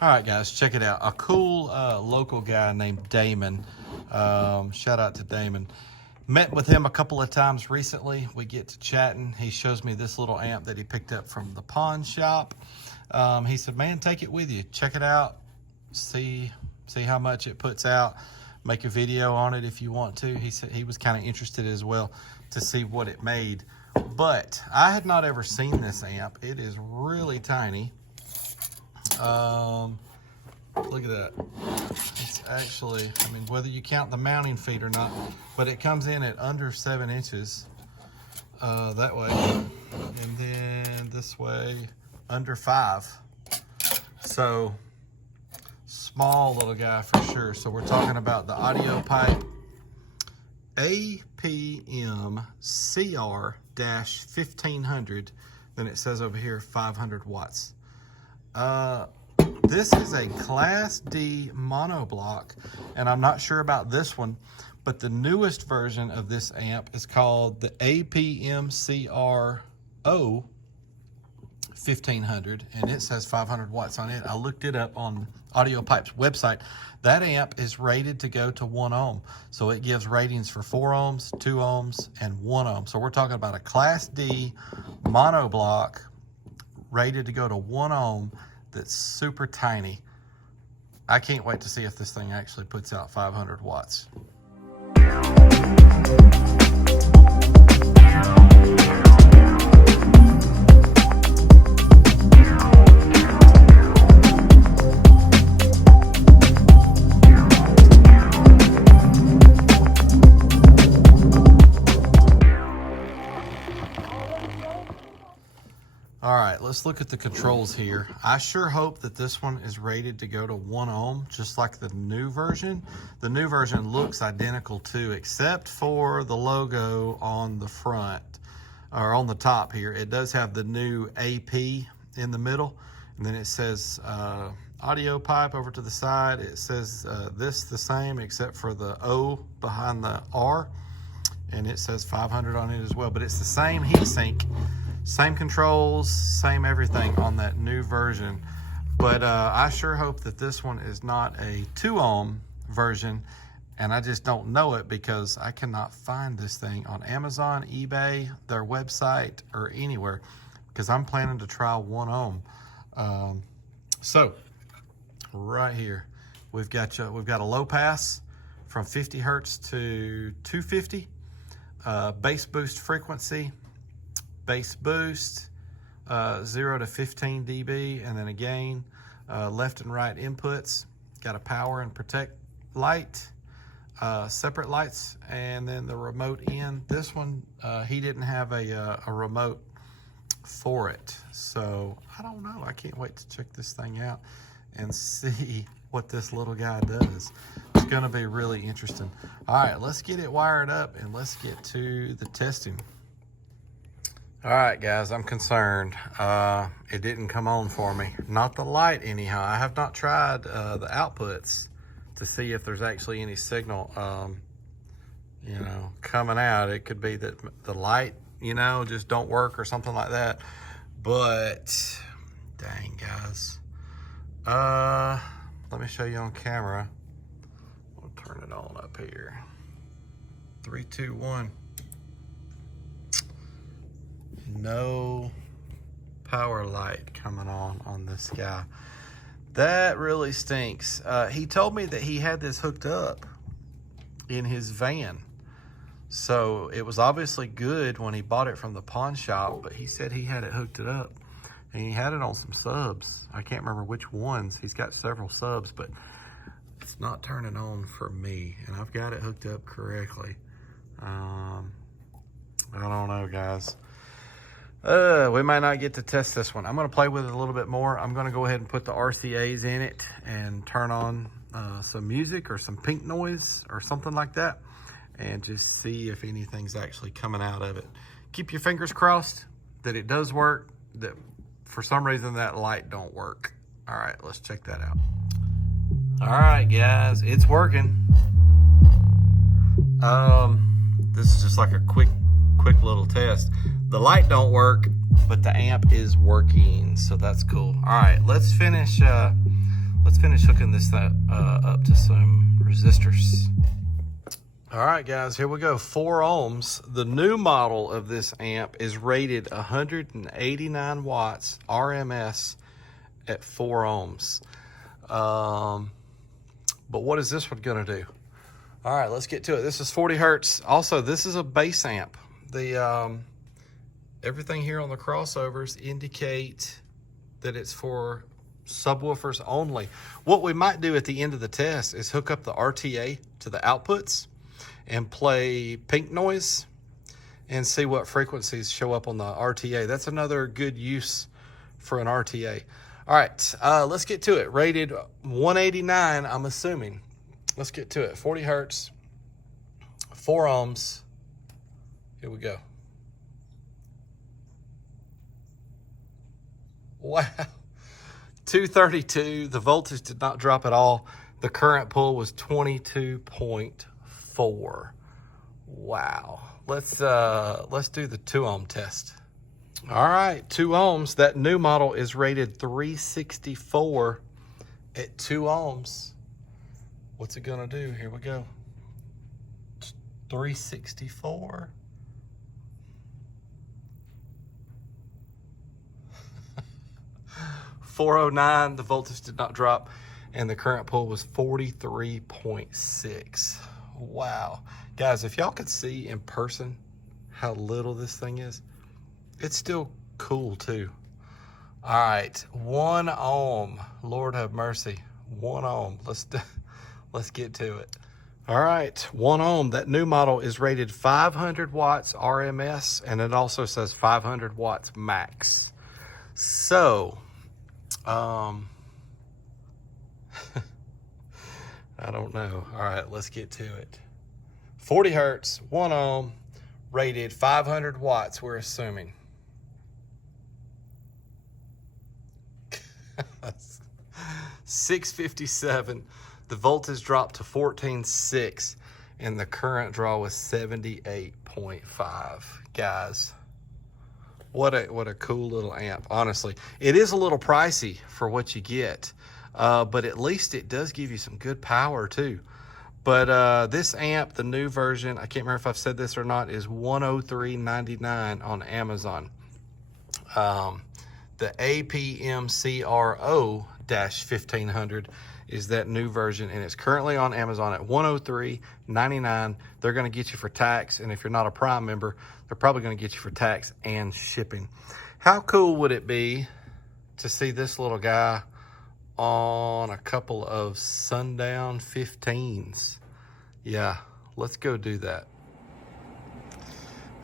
All right, guys, check it out. A cool local guy named Damon. Shout out to Damon. Met with him a couple of times recently. We get to chatting. He shows me this little amp that he picked up from the pawn shop. He said, man, take it with you. Check it out. See how much it puts out. Make a video on it if you want to. He said he was kind of interested as well to see what it made. But I had not ever seen this amp. It is really tiny. Look at that. It's actually, I mean, whether you count the mounting feet or not, but it comes in at under 7 inches that way, and then this way under 5. So small little guy for sure. So we're talking about the Audiopipe APMCR-1500. Then it says over here 500 watts. This is a Class D monoblock, and I'm not sure about this one, but the newest version of this amp is called the APMCR-1500, and it says 500 watts on it. I looked it up on Audiopipe's website. That amp is rated to go to 1 ohm, so it gives ratings for 4 ohms, 2 ohms, and 1 ohm. So we're talking about a Class D monoblock rated to go to 1 ohm that's super tiny. I can't wait to see if this thing actually puts out 500 watts. All right, let's look at the controls here. I sure hope that this one is rated to go to 1 ohm, just like the new version. The new version looks identical too, except for the logo on the front, or on the top here. It does have the new AP in the middle, and then it says Audiopipe over to the side. It says this the same, except for the O behind the R, and it says 500 on it as well, but it's the same heatsink. Same controls, same everything on that new version. But I sure hope that this one is not a 2 ohm version, and I just don't know it because I cannot find this thing on Amazon, eBay, their website, or anywhere, because I'm planning to try 1 ohm. So right here, we've got a low pass from 50 hertz to 250, bass boost frequency, bass boost, 0 to 15 dB, and then again, left and right inputs. Got a power and protect light, separate lights, and then the remote in. This one, he didn't have a remote for it, so I don't know. I can't wait to check this thing out and see what this little guy does. It's gonna be really interesting. All right, let's get it wired up and let's get to the testing. All right, guys, I'm concerned. It didn't come on for me. Not the light, anyhow. I have not tried the outputs to see if there's actually any signal, coming out. It could be that the light, just don't work or something like that. But, dang, guys. Let me show you on camera. We'll turn it on up here. 3, 2, 1. No power light coming on this guy. That really stinks. He told me that he had this hooked up in his van, so it was obviously good when he bought it from the pawn shop, but he said he had it hooked it up and he had it on some subs. I can't remember which ones. He's got several subs, but it's not turning on for me, and I've got it hooked up correctly. I don't know, guys. We might not get to test this one. I'm going to play with it a little bit more. I'm going to go ahead and put the RCAs in it and turn on some music or some pink noise or something like that, and just see if anything's actually coming out of it. Keep your fingers crossed that it does work, that for some reason that light don't work. All right, let's check that out. All right, guys, it's working. This is just like a quick little test. The light don't work, but the amp is working, so that's cool. All right, let's finish let's finish hooking this up to some resistors. All right, guys, here we go. 4 ohms. The new model of this amp is rated 189 watts RMS at 4 ohms. But what is this one gonna do? All right, let's get to it. This is 40 hertz. Also, this is a bass amp. The everything here on the crossovers indicate that it's for subwoofers only. What we might do at the end of the test is hook up the RTA to the outputs and play pink noise and see what frequencies show up on the RTA. That's another good use for an RTA. All right, let's get to it. Rated 189, I'm assuming. Let's get to it. 40 hertz, 4 ohms. Here we go. Wow. 232. The voltage did not drop at all. The current pull was 22.4. Wow. Let's do the 2 ohm test. All right, 2 ohms. That new model is rated 364 at 2 ohms. What's it gonna do? Here we go. 364. $409, the voltage did not drop, and the current pull was 43.6. Wow. Guys, if y'all could see in person how little this thing is, it's still cool too. All right, 1 ohm. Lord have mercy. 1 ohm. Let's get to it. All right, 1 ohm. That new model is rated 500 watts RMS, and it also says 500 watts max. So, I don't know. All right, let's get to it. 40 hertz, 1 ohm, rated 500 watts, we're assuming. 657. The voltage dropped to 14.6, and the current draw was 78.5. Guys, what a cool little amp. Honestly, it is a little pricey for what you get, but at least it does give you some good power too. But this amp, the new version, I can't remember if I've said this or not, is $103.99 on Amazon. The APMCR-1500 is that new version, and it's currently on Amazon at $103.99. They're going to get you for tax, and if you're not a Prime member, they're probably going to get you for tax and shipping. How cool would it be to see this little guy on a couple of Sundown 15s? Yeah, let's go do that.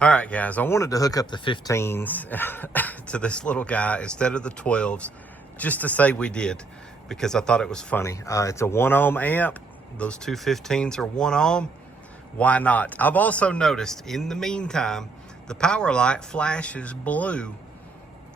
All right, guys, I wanted to hook up the 15s to this little guy instead of the 12s, just to say we did, because I thought it was funny. It's a 1 ohm amp. Those two 15s are 1 ohm. Why not? I've also noticed in the meantime, the power light flashes blue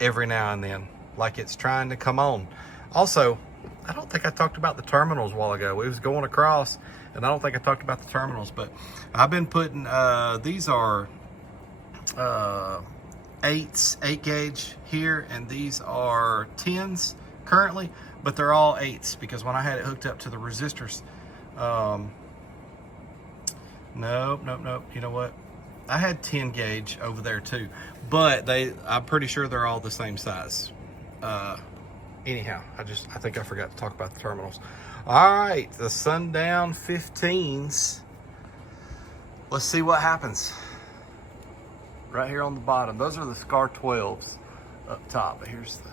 every now and then, like it's trying to come on. Also, I don't think I talked about the terminals a while ago. We was going across, and I don't think I talked about the terminals, but I've been putting, these are 8 gauge here, and these are 10s currently, but they're all 8s because when I had it hooked up to the resistors, nope. You know what? I had 10 gauge over there too, but I'm pretty sure they're all the same size. Anyhow, I think I forgot to talk about the terminals. All right, the Sundown 15s. Let's see what happens. Right here on the bottom, those are the SCAR 12s up top. Here's the...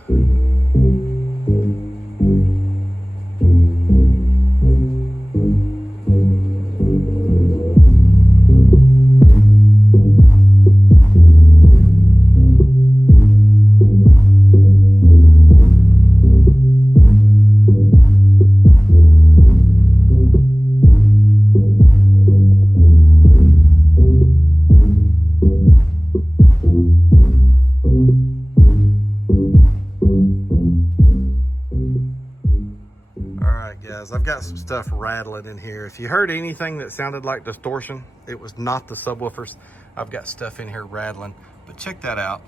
I've got some stuff rattling in here. If you heard anything that sounded like distortion, it was not the subwoofers. I've got stuff in here rattling, but check that out,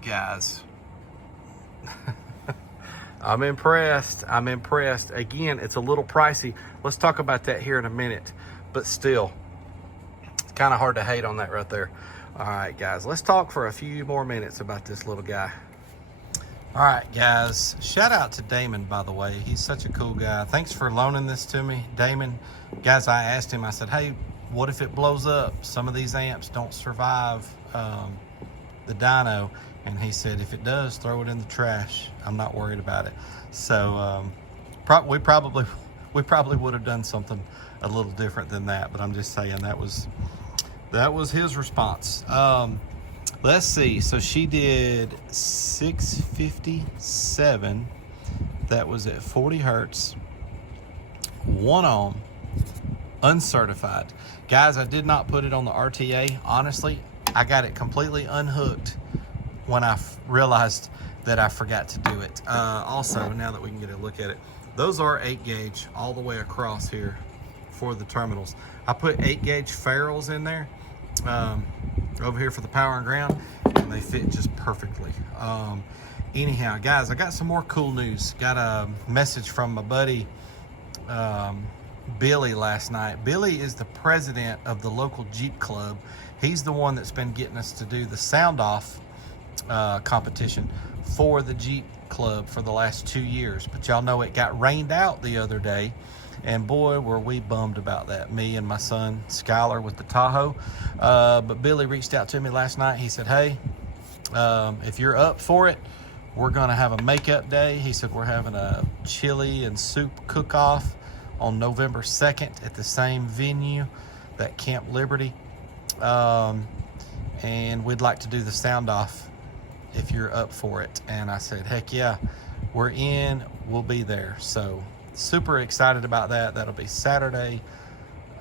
guys. I'm impressed. I'm impressed. Again, it's a little pricey. Let's talk about that here in a minute. But still, it's kind of hard to hate on that right there. All right, guys, let's talk for a few more minutes about this little guy. All right, guys, shout out to Damon, by the way. He's such a cool guy. Thanks for loaning this to me, Damon. Guys, I asked him, I said, hey, what if it blows up? Some of these amps don't survive the dyno. And he said, if it does, throw it in the trash. I'm not worried about it. So we probably would have done something a little different than that, but I'm just saying that was his response. Let's see. So she did 657. That was at 40 hertz, 1 ohm, uncertified. Guys, I did not put it on the RTA. Honestly, I got it completely unhooked when I realized that I forgot to do it. Also, now that we can get a look at it, those are 8 gauge all the way across here for the terminals. I put 8 gauge ferrules in there over here for the power and ground, and they fit just perfectly. Anyhow, guys, I got some more cool news. Got a message from my buddy Billy last night. Billy is the president of the local Jeep club. He's the one that's been getting us to do the sound off competition for the Jeep club for the last 2 years. But y'all know it got rained out the other day, and boy, were we bummed about that. Me and my son Skylar with the Tahoe. But Billy reached out to me last night. He said, hey, if you're up for it, we're gonna have a makeup day. He said we're having a chili and soup cook-off on November 2nd at the same venue, that Camp Liberty. And we'd like to do the sound off if you're up for it. And I said, heck yeah, we're in, we'll be there. So super excited about that. That'll be Saturday,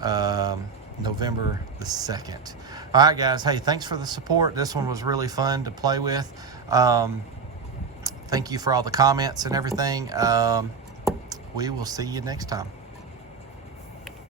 November the 2nd. All right, guys. Hey, thanks for the support. This one was really fun to play with. Thank you for all the comments and everything. We will see you next time.